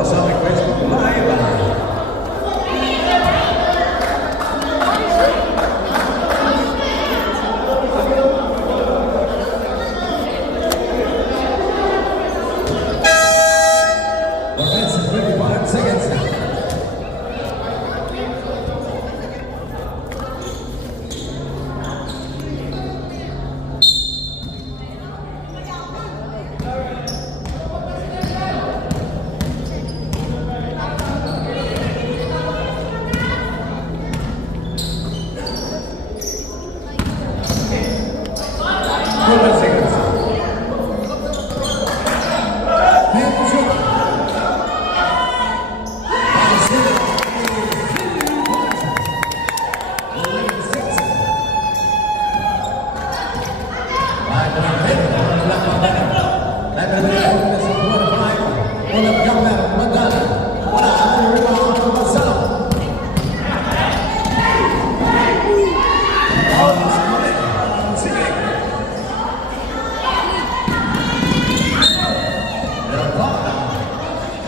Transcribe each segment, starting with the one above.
po sa aming Facebook Live. Offensive 35 seconds.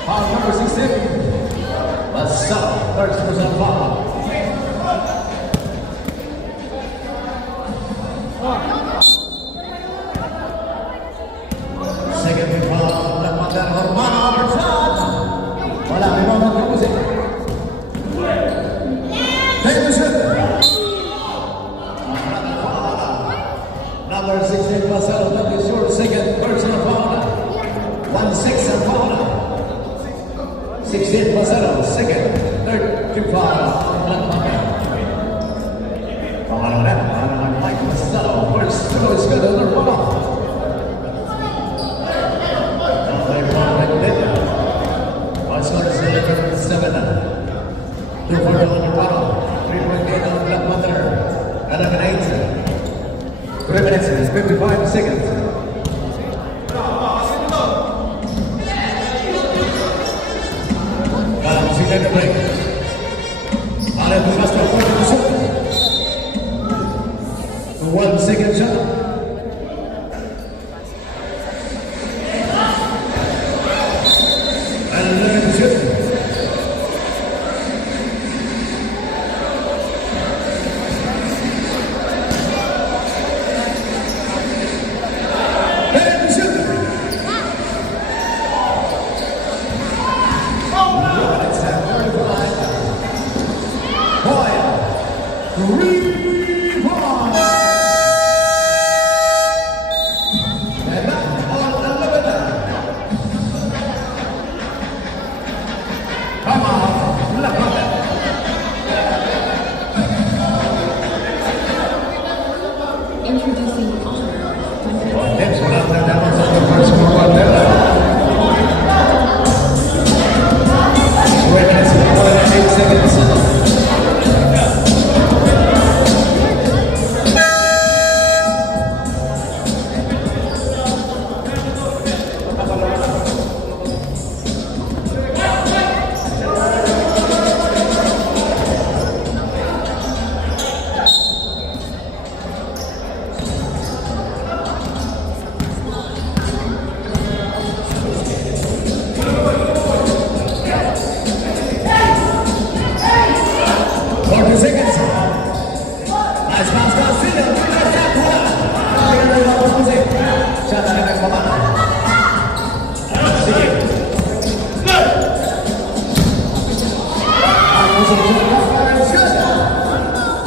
Foul number 16. Masal, 30% foul. Second foul, Lakmadan Hormana Bersat. Wala, may mga mag-uusik. Take the shot. Number 16, Masal, that is your second personal foul. 1-6 and foul. 16 Masal, second, third, 2 foul. Pangalanan, pangalanan Mike Masal, first, 2 is good, another foul. Two for the Waterpolo, 3-point game on Black Panther, 11-8. 3 minutes and 55 seconds. Second break. Para bukas na 40%. 1 second shot. And 11 shoot. Introducing Honor. Next one out there, that one's on the first score right there. 2 minutes and 8 seconds.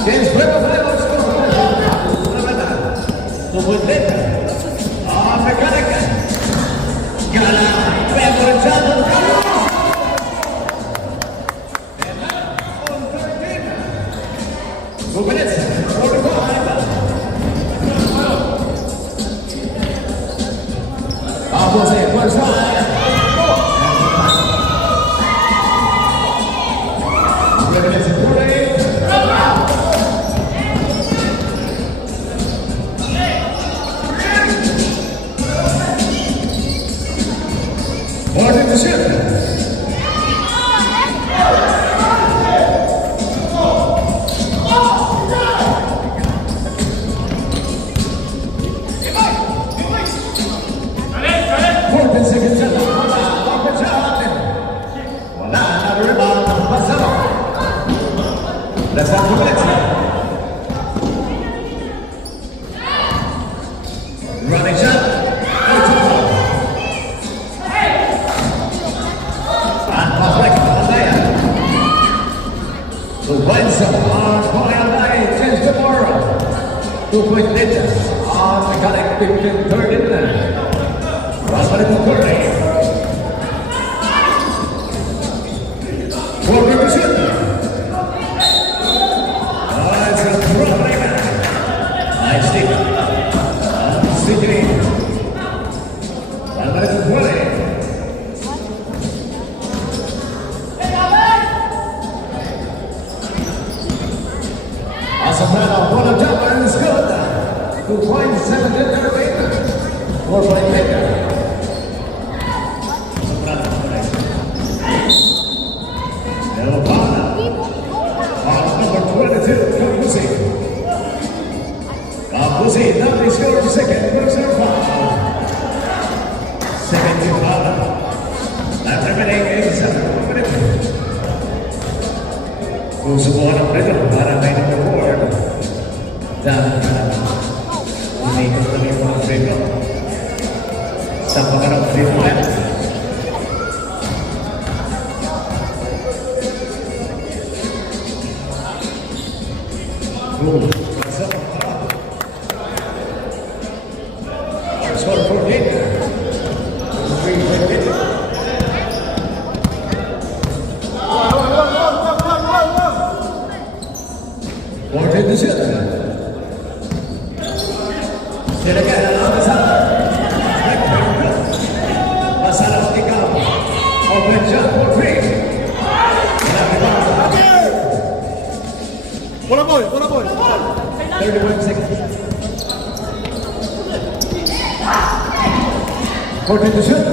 James Weber Fireworks Tubutleta Mechanic Gala Pedro Chado on 13 2 minutes 45 Jose first line 3 minutes and 48 Introducing That's not 2 minutes now. Running shot. It's a foul. And Patrick Alaya. Who wins the hard by Alaya. James Demora. 2-point lead. On the connect 15-3 in there. Rafael Curry. For revision. It's a throwing. Nice stick. CJ. And that's a 20. Asamana, one of jumper and is good. 2.7 in there, Baker. 4-point Baker. Elvana. On number 22, Kapusi. Kapusi, now they score second, personal foul. Second to foul. That remaining is 7 minutes. Susubukan ang preto para may reward. Dahil umiikot kami yung mga preto. Sa pagkarap preto yan. Score for Baker. 3-point. Wanted to shoot. Here again, another shot. Pasado ikaw. Open shot for 3. Bola boy, bola boy. 31 seconds. Wanted to shoot.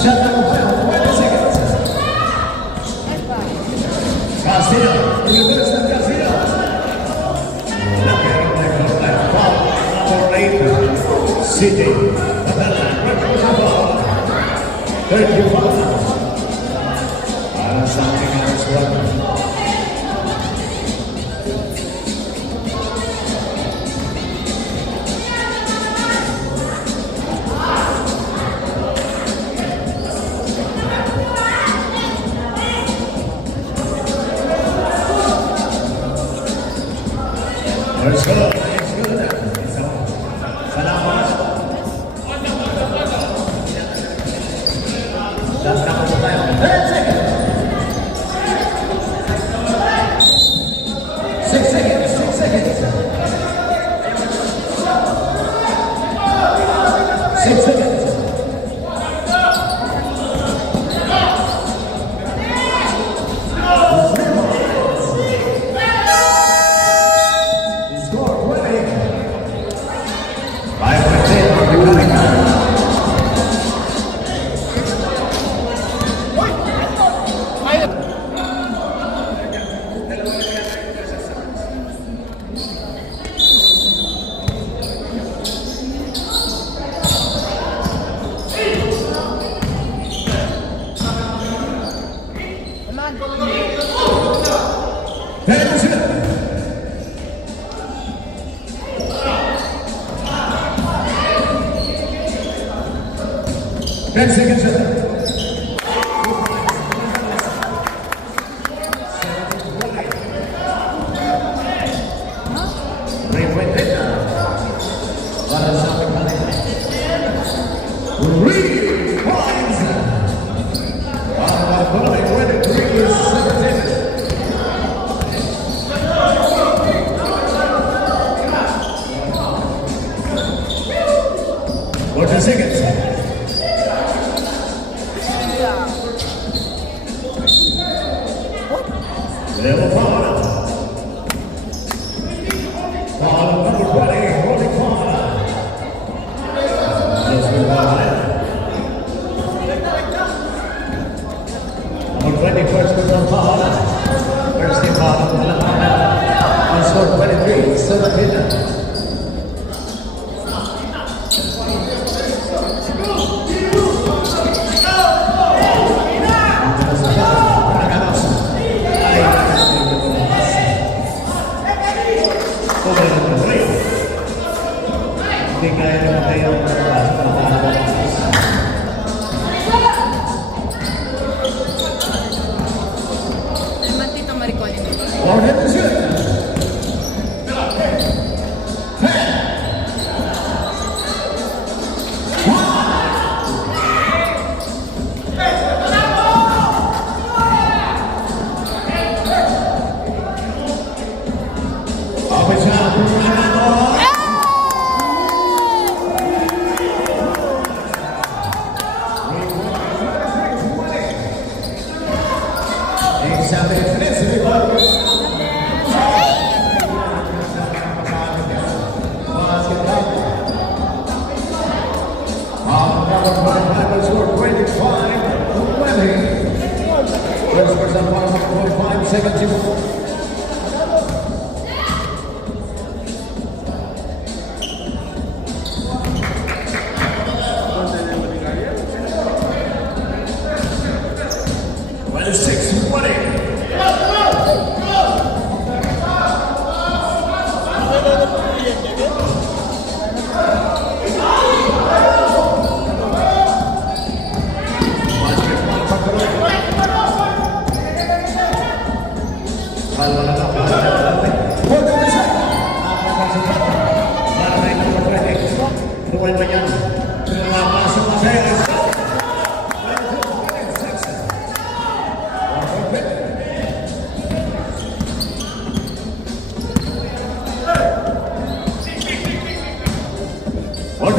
Shut down. 20 seconds. Castillo. Reverse and Castillo. Looking at the corner. Foul. Number 8. CJ. Third you foul. Something else running. Let's go. Let's go. Salamat. Last couple of time. 10 seconds. 6 seconds. 6 seconds. 6 seconds. Score 20. 5-10 for the winning. Ten seconds. Seconds. Level Fowler. Fowler number 20, Rolling Fowler. Just move on. Number 20, first goal Fowler. First team Fowler. On score 23, 17. gaya naman kayo ng pagkakataon. Naman Tito Maricone mo. Or hit the shoot.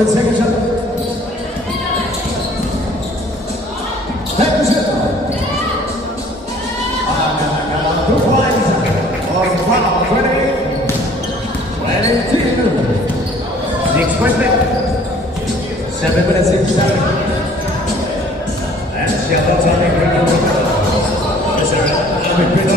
Second shot. Second shot. 2 points. On foul, 20. 22. 6-point lead. 7 minutes 6 seconds. And Seattle turning to the Mr. Alvin Pinto.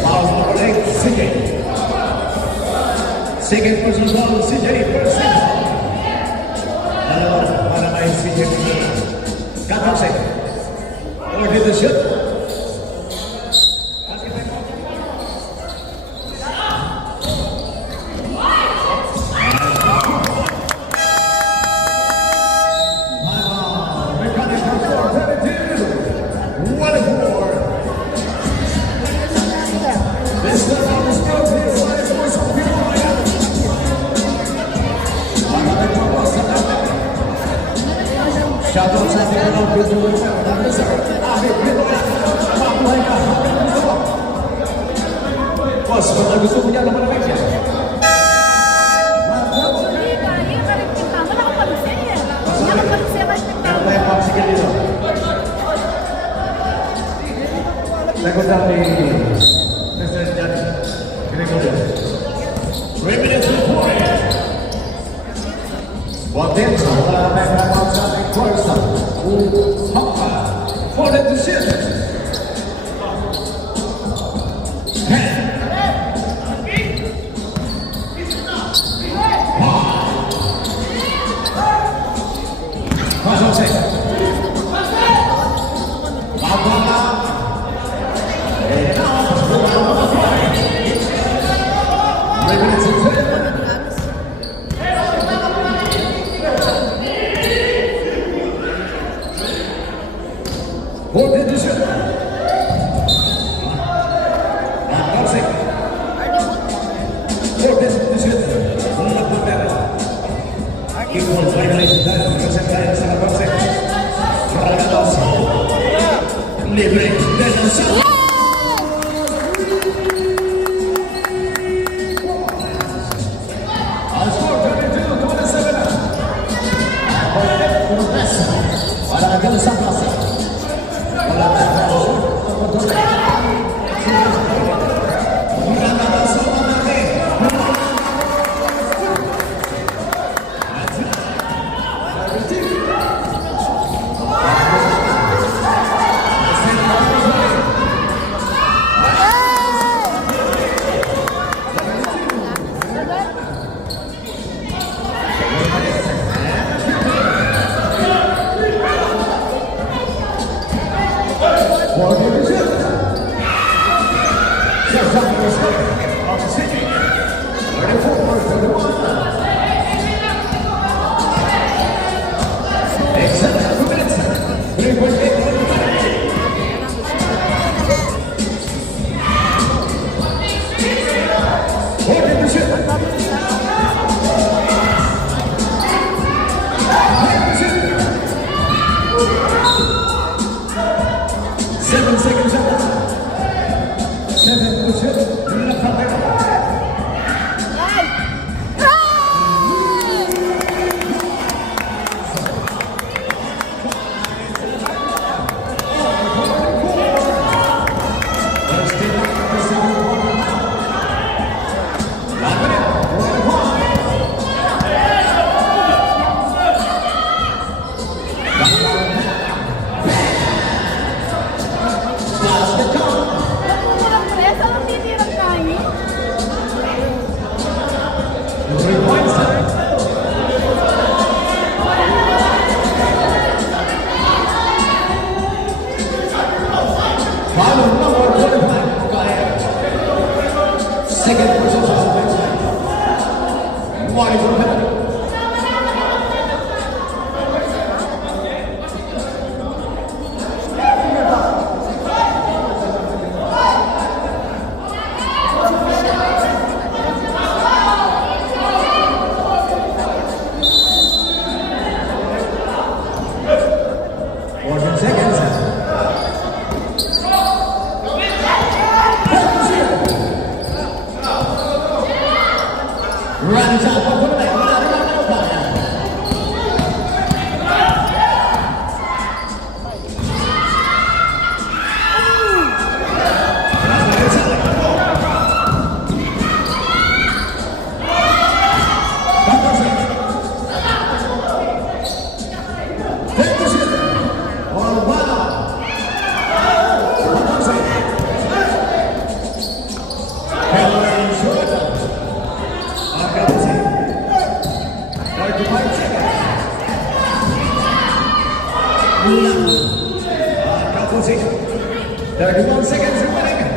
Foul number 8. CJ. Second person's ball, CJ. First set. Dalawa para kay CJ. 14. Or did the shoot. Shoutout sa ating mga video Boss, baka gusto mo niya naman naman siya. Meron tayong popsicle dito. Lagot lang ni Mr. Judge Gregorio. 3 minutes to 4. Potenza, wala na tayo kapag sa ating Corsa. Hapa, for the decision. 10. Pasok siya. Babala. For the decision. Pasok. For the decision. Una putera. Equal finalist dahil presentado sa Pasok. Ragados. Libre de lanzar. Al score 22-27. Para agad sa plaza. Wala tayong 35 seconds. Kulang. Kapusin. 31 seconds remaining.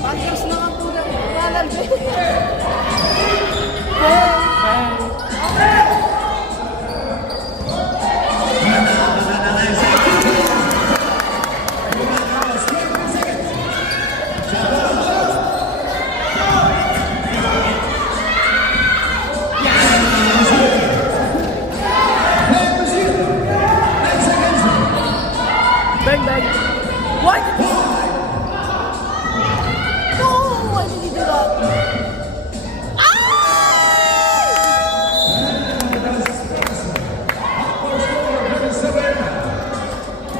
Pagkas na ang tulang kanan. Bang, bang. What? No, why did he do that?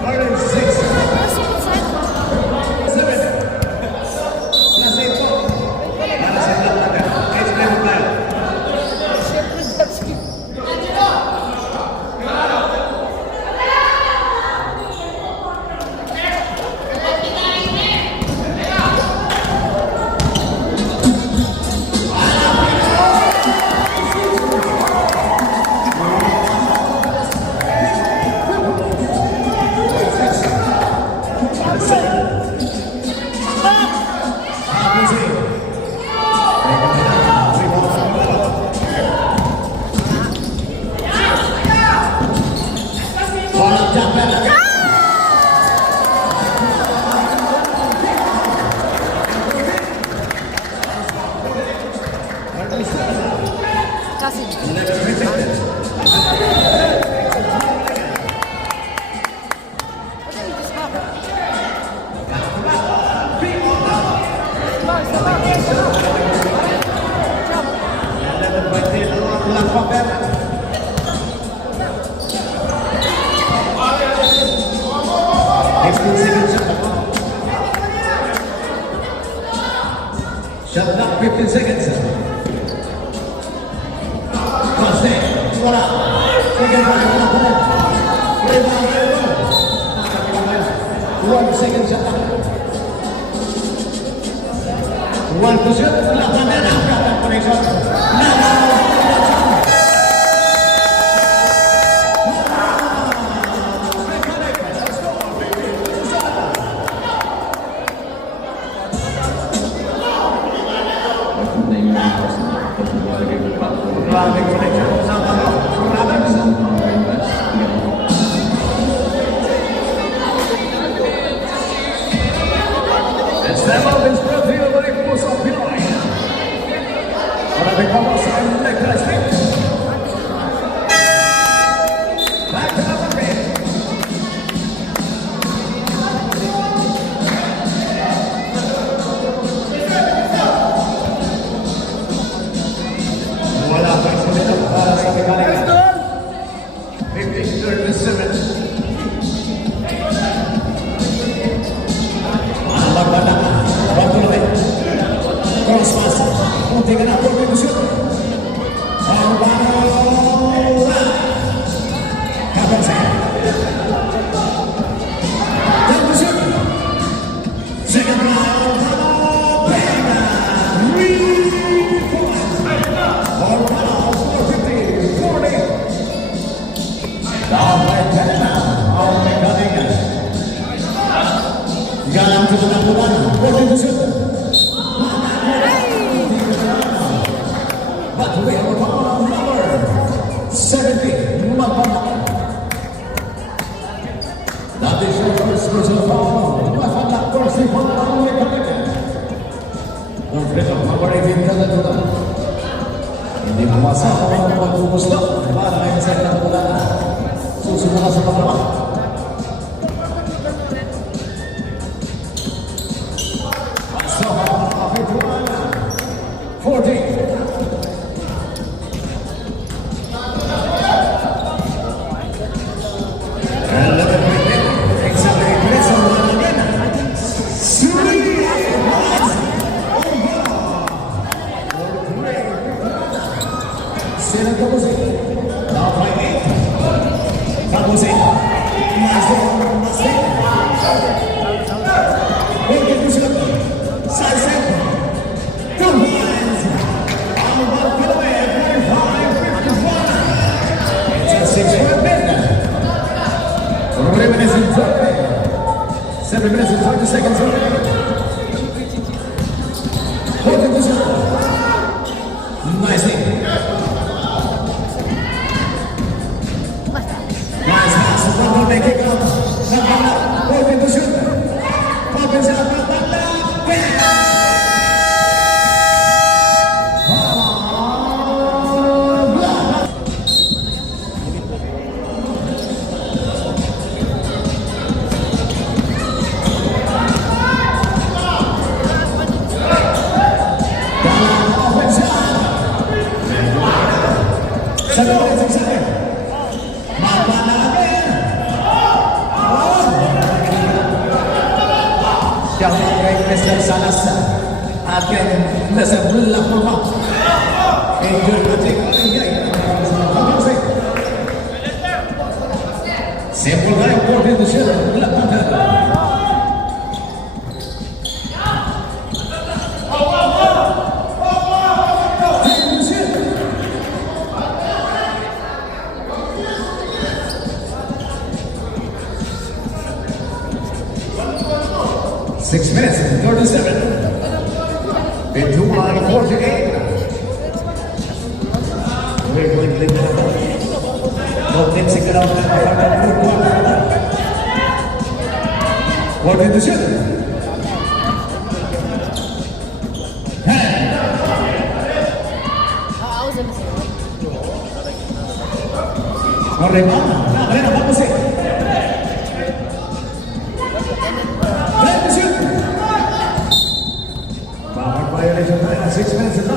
That's so inside. Shit, that's cute. Kasi. What did he just have? Shut up, 15 seconds. Coste, wala. Second round, 1 second shut up. 1 to shoot, laban na ang connection. Maraming connection sa Step up and spread the other equals of Pinoy. Maraming pamos sa electricity. Back to the market. Wala pa sa para sa mekanika. 15-37. Cross pass, punti ka na po may kusyon. Ang bola. Kapansin. Ang kusyon. Second round. Pena. All round, 450, 40. Down by Pena. Ang mekanika. Galang sa tulang-tulang. 40 kusyon. But we have a number 70, Mafanak. That is your first personal foul. Mafanak first in front of the commitment. Don't forget to favorite ka na doon. Hindi mamasa ang pagpupusto para kayo sa ilang pula na susunod na sa paglaman. So, 40. Sino Kapusin? Now by 8. Kapusin. Masih. Kapusin. seconds remaining. Hold it to zero. Nicely. Nice pass. The ball may kick out. Hold it to shoot. Opens up. Bam! 7 minutes exactly. Mapanagin. Yang kay Mr. Salas akin nasa belah rumah. Enjoy batik. Simple guy important to share. Belakang. 6 minutes and 37. Into line 48. Wiggling no tipsing around what did the shoot? Vamos a violation 6 minutes and 9.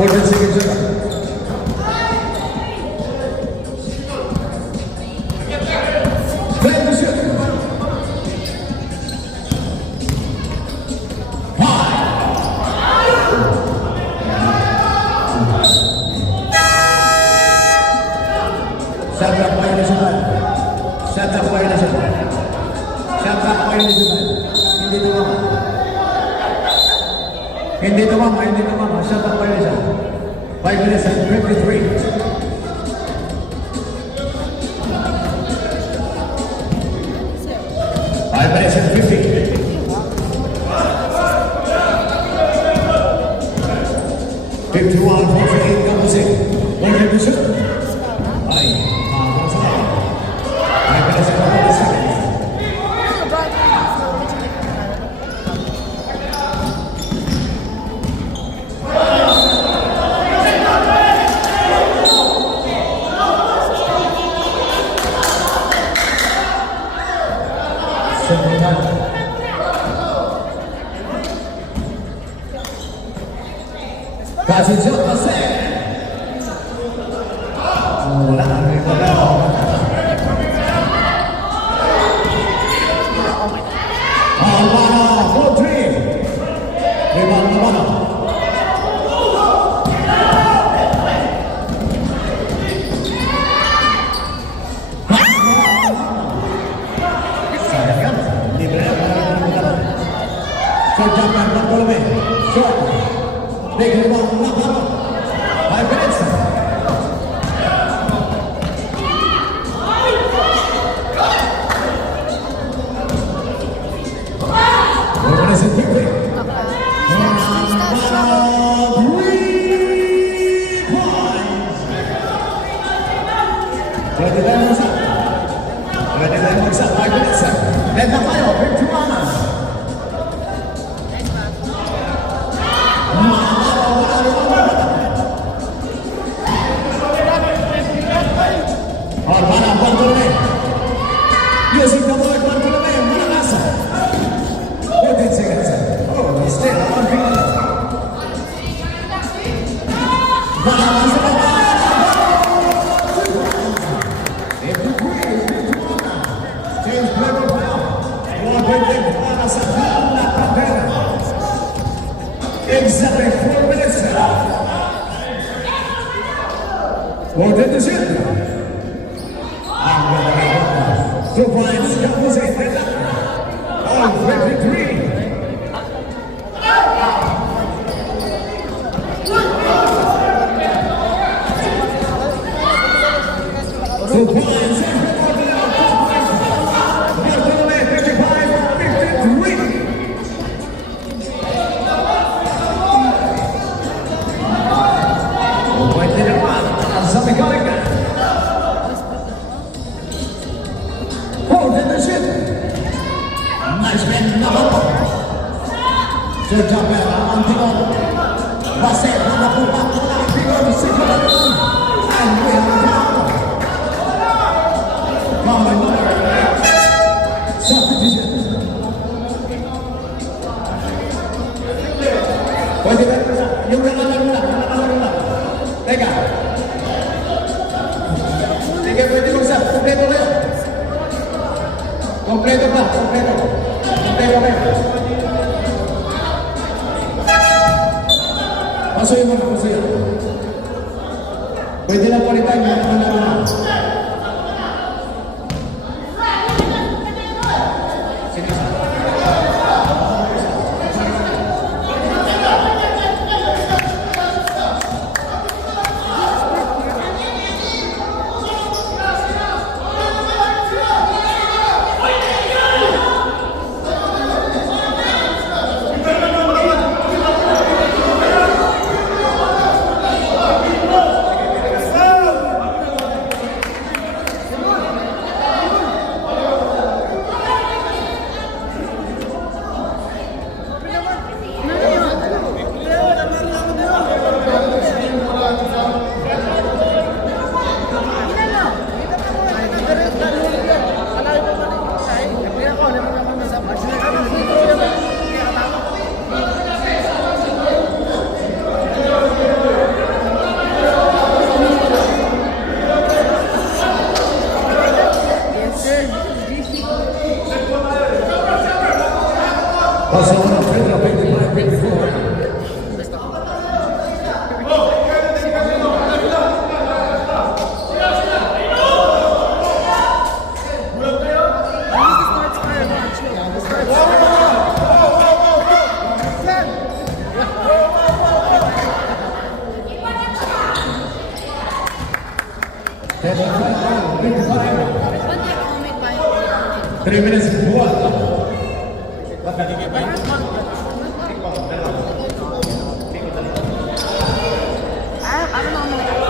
Order signature. Play the shoot. 5. Set up violation. Set up violation. Set up violation. Hindi tumama. Set up violation. 5 minutes and 23. Five minutes and 50. Fifty-one, 48 comes in. One hit to shoot. Five minutes and 40 seconds. Kasih shot pasang. Wala na rin pala. Albana, 4-3. Rebound Albana. Sayang, libre na pala. So, jangan berboleh. Shot. Big rebound, Albana. 5 minutes. Using the word one to the man, Manasa. 14 seconds. Oh, he's still on field. James Clever now. Exactly 4 minutes. What did the shoot? Two points, Jose Feta. All 23. points and Bartolome 55-53. Pwede naman sa Mekalica. Hold in the ship. Nice man naman po. Sir Japper, ang tingol. Baset na napupak ng mga tingol sa Kalangan. And we have a foul. Foul number. Substitution. Pwede ba? Yung nakalaro lang. Teka. Sige, pwede mo sa kompleto kayo. Kompleto pa, kompleto. Kompleto kayo. Pasuyin mo na, pasuyin. Pwede lang palitan yung nakalaro. Barcelona frente ao 25-24. Three minutes buat.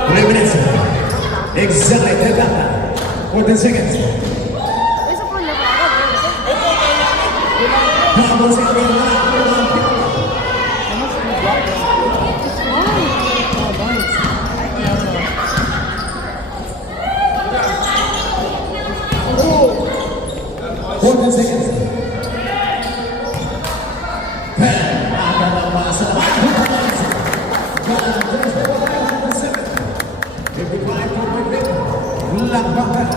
Three minutes. Exactly. 14 seconds. Vamos a ver. Seconds. Ada masa. 55 lambakan.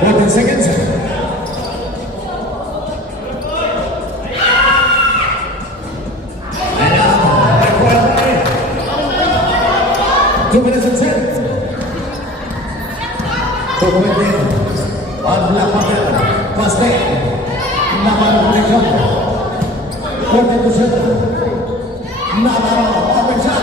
14 seconds. Two minutes and 10. Kemudian adalah pada pasti nama mereka konstitusi nama pemerintah.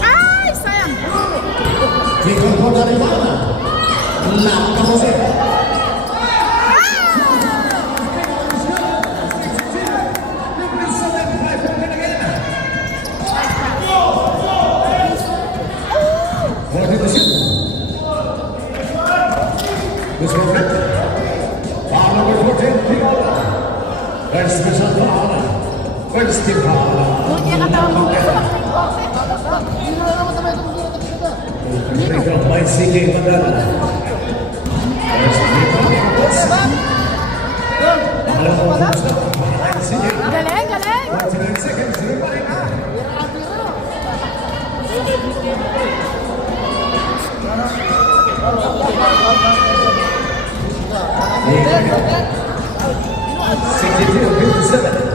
Ay, sayang. Dari mana? This was First special foul. First team foul. Buti ka tawag mo sa Pick up by CK Madara. First team foul. Galing, galing. 49 seconds. Rewind. Sixty-two, 57.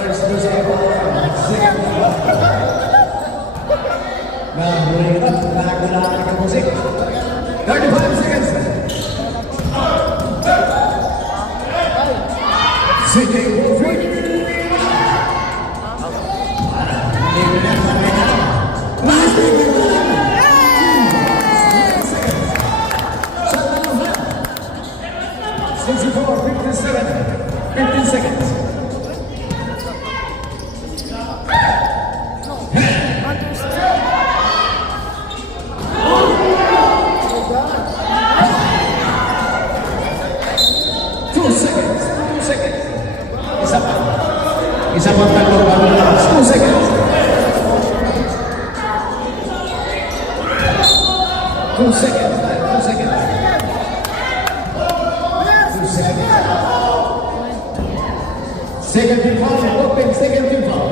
First second Nahuli up, nagkailangan ng musik. 35 seconds. CJ Wolfie. Sixty-four, 57, 15 seconds. Two seconds. Isa pang talong bago lumabas. 2 seconds. 2 seconds. 2 seconds. 2 seconds. Second team foul. Open second team foul.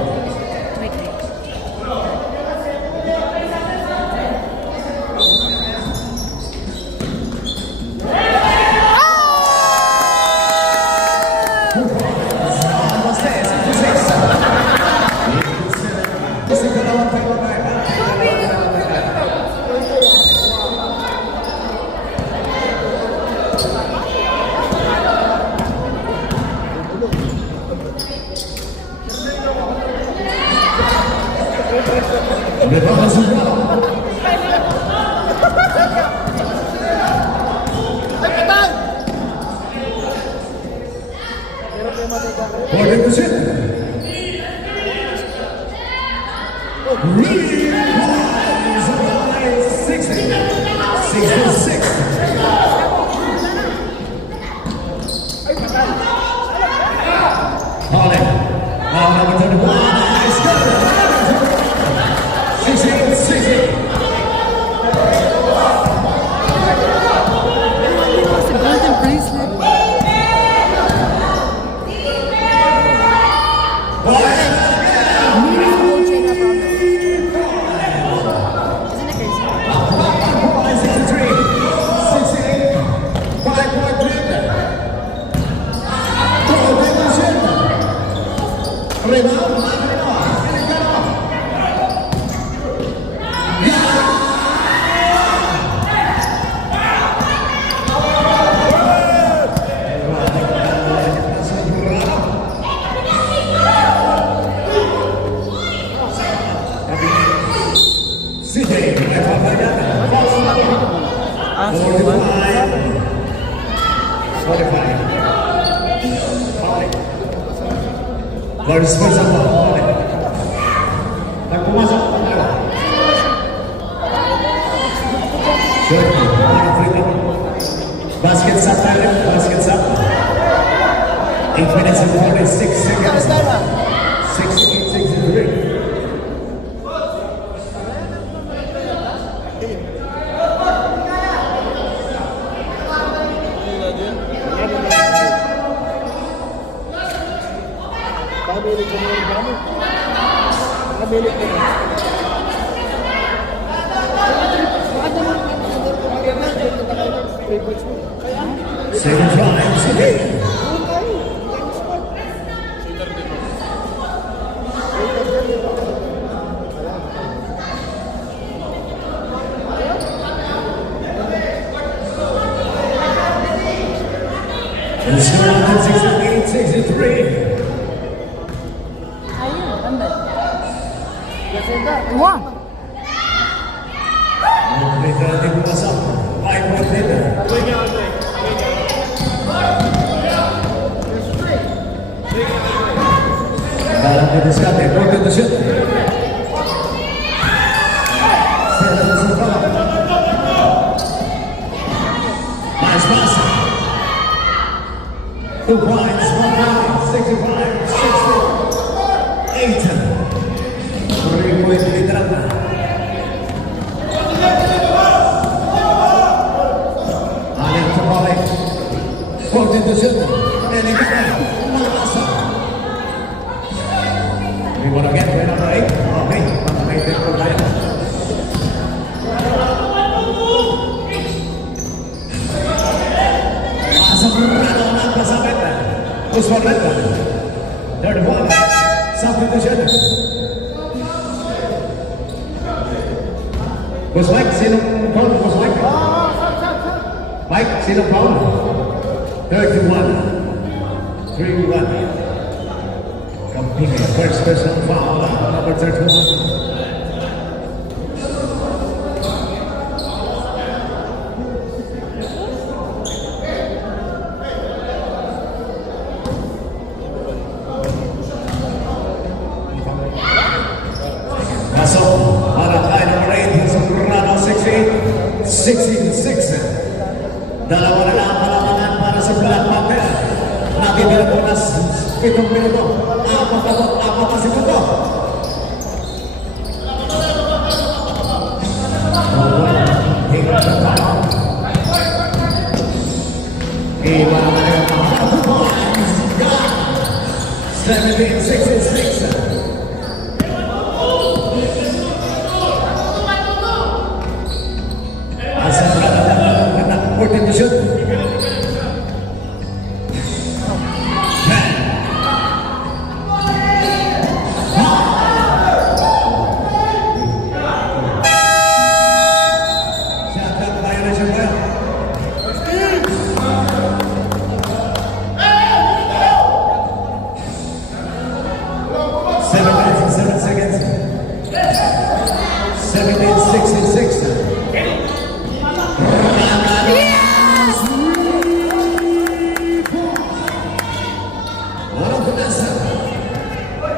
Baris bersama dan pumasok basket satu, basket satu. 8 minutes and 46 seconds. 68-63. Second time, today. And score on 68-63. One. Mereka nanti pumasok. 5 points later. Dalam Nagdidiskarte, important to shoot. Nice pass. 2 points, 1 point, 65, 60, 8. 3-point literal na. Aling Tumalik. 14 to shoot. Eligana. Malasa. We want to get to number 8. Okay, pag-maintain po tayo. Asa Burrado ang pasabit. Usmarreta. 31. Substitution. Boss Mike, sinong foul? Boss Mike? Mike, sinong foul? 31. 3-1. Camping, first personal foul. Number 31. Pasok para kay number 8 sa Burrado 16-6. Dalawa na lang palamangan para sa Black Panther. Nakitira po na 7 minuto. 4 na segundo. Iba naman yung mga 17-66. Important to shoot.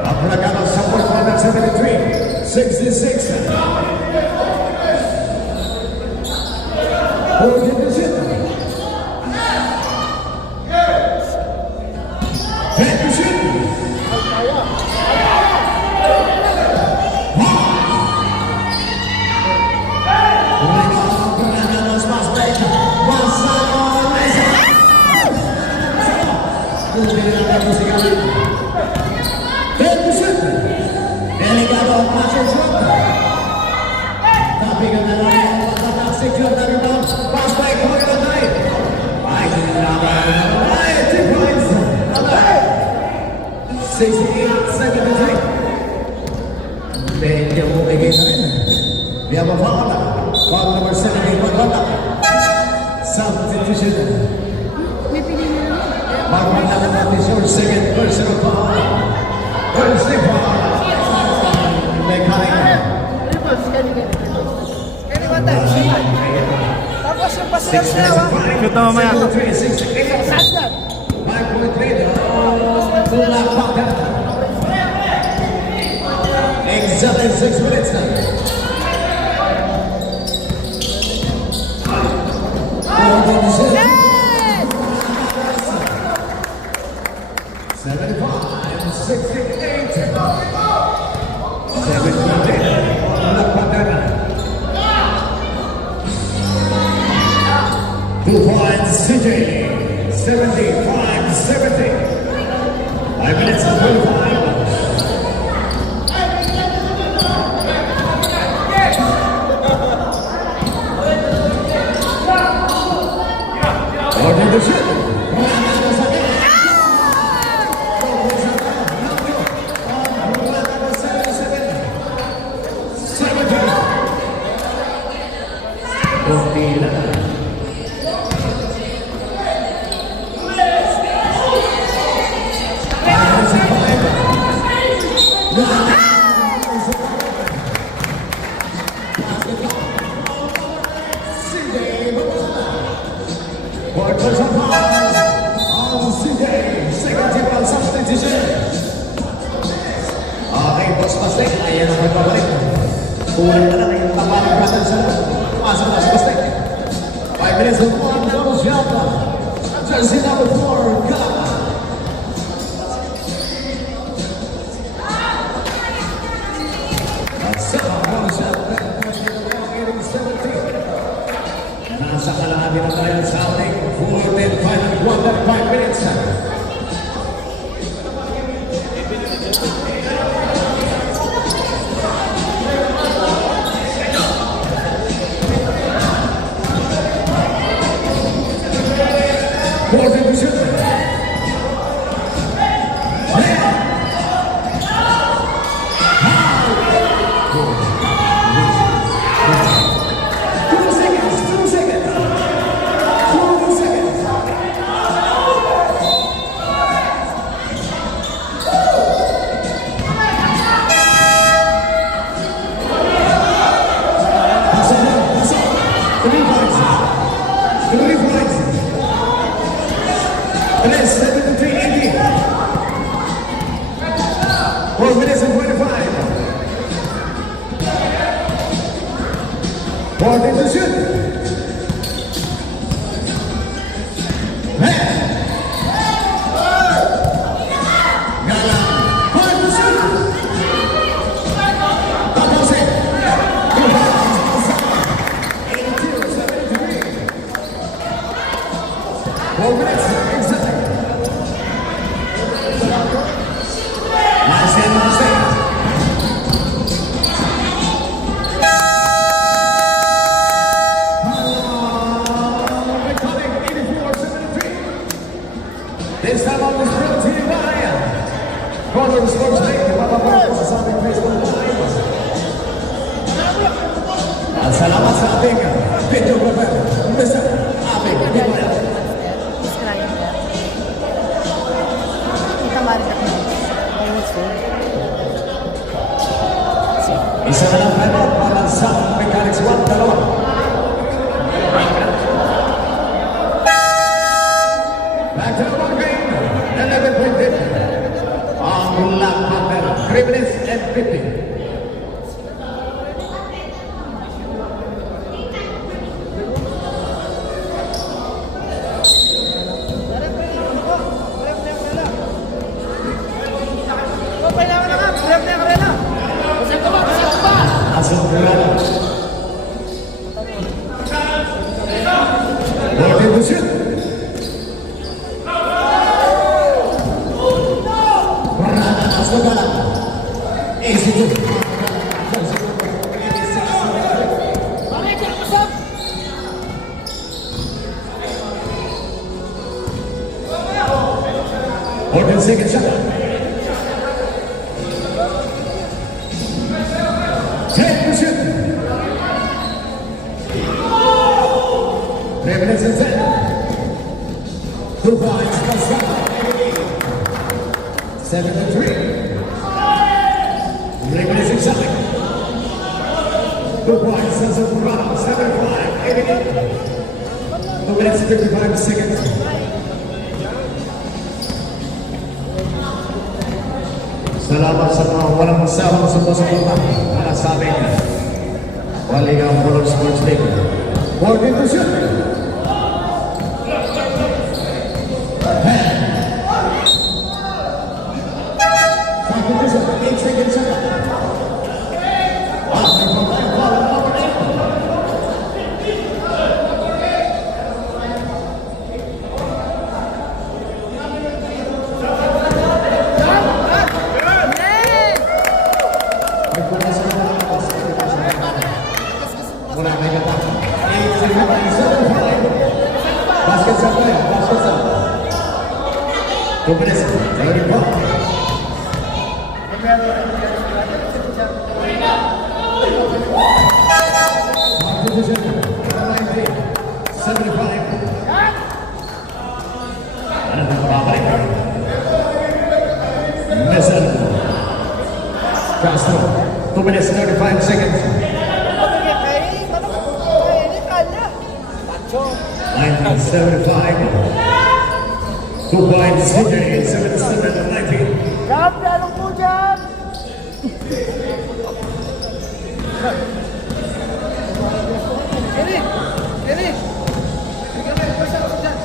Apuragado support for the 73, 66. Hold the shit. Take the shit. Delegado ang pasok shot. Tapi ka na lang ang pagkataksik yun na rin ang pass by Corey Latay. Ay, sinalaman. Ay, 2 points. 68-73. Medyo bumigay na rin. We have a foul. Foul number 17, Magwata. Substitution. Magwata naman is your second personal foul. First foul. Tapos yung pasilaw siya, ha? Shoot na mamaya. 6 minutes na. Yes! 2 points, CJ. 75-70. 5 minutes and 25. Order the shot. Bastek. Ayan ang magbabalik. Kulang na lang yung tapanan natin sa labas. Pumasok na si Bastek. 5 minutes of one double shot. Jersey number 4, Gala. At sa one shot. Nasa kalahati na tayo sa ating 4-10 final 1.5 minutes. Fourth and two. And then 7-3-80. 4 minutes and 25. 4 to shoot. Gala. 5 to shoot. Tapos eh. 82-73. 4 minutes. Last 10 minutes. This time on this real team by Color Sports League, mapapapos sa ating Facebook Live. At salamat sa ating videographer, Mr. Abing Dimaya. Isa na lang tayo para sa Mechanics 1, dalawa. Back to the one game, 11-point dip. Ang Black Panther, 3 minutes and 50. Asal Kerala. Boleh bersyut. Berada Asal Kerala. Itu. Boleh second shot. Minutes and 10. 2 points, 7-3. 3 minutes exactly. 2 points, Cesar Morano, 7-5, 2 minutes 55 seconds. Salamat sa mga walang masawang sumusuporta para sa ating Waligang Color Sports League. 14 to shoot. Basket sampai, basket sampai. Kemudian dari bawah. Castro, 2 minutes 35 seconds. 1975. 2 points, 87, 19. Jump, lalong po dyan! Eric! Eric! Bigyan mo yung pasa ko dyan.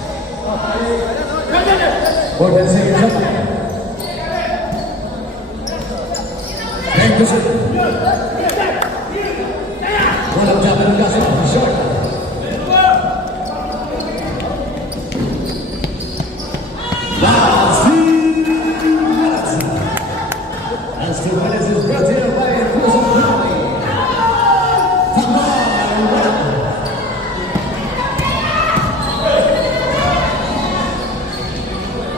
14 seconds up. Thank you, sir. Walang jump ng gas off. Short. Last 3 minutes. As 2 minutes is brought here by Cruz Valley.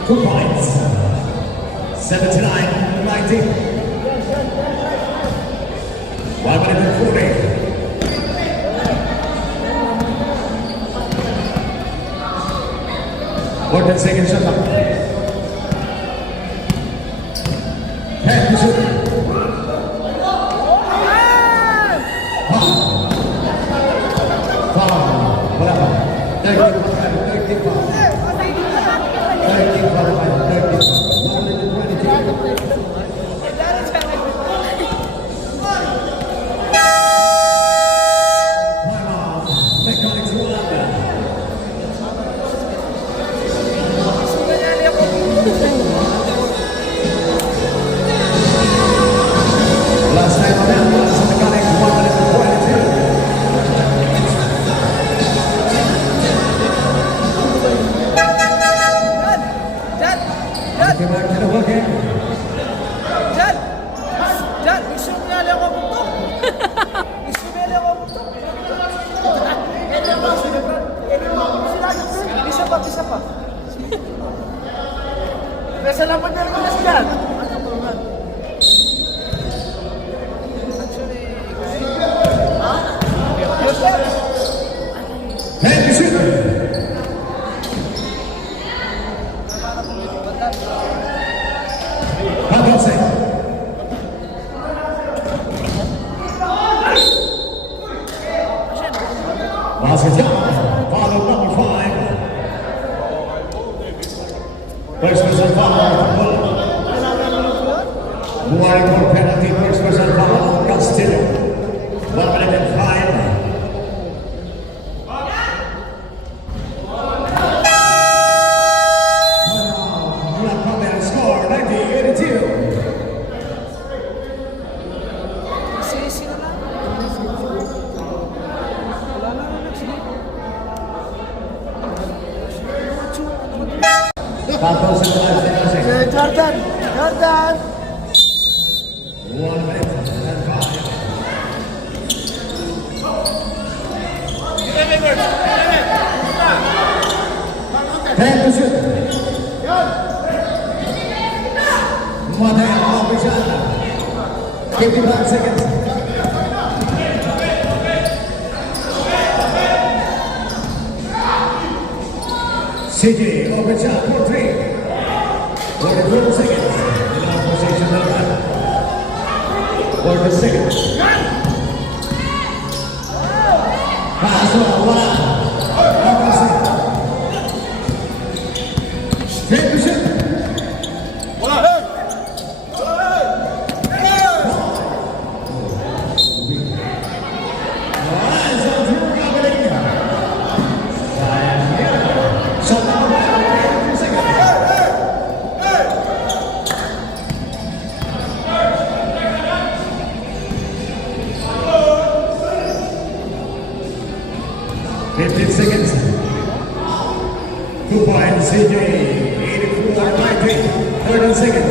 Two points. 79-19. 1 minute and 40. 14 seconds shot clock. 10 to shoot. Foul. Wala pa. 13 foul. 13 foul. 13 foul. Isa pa. Nasa lapat na naman na sila. Basket down. Follow number 5. First person foul. One more penalty. First person foul. Castillo. 1 minute and 5. Score 90-82. Sino lang? Wala na nag-sleep. Tapos sa Jordan! Jordan! 1 minute and 5. 10 to shoot. Mateo Alpizana. 55 seconds. CJ opens up for 3. 44 seconds. In opposition number 40 seconds. Paso, wala. Straight to shoot. Seconds. 2 points, CJ, 84-19, 30 seconds.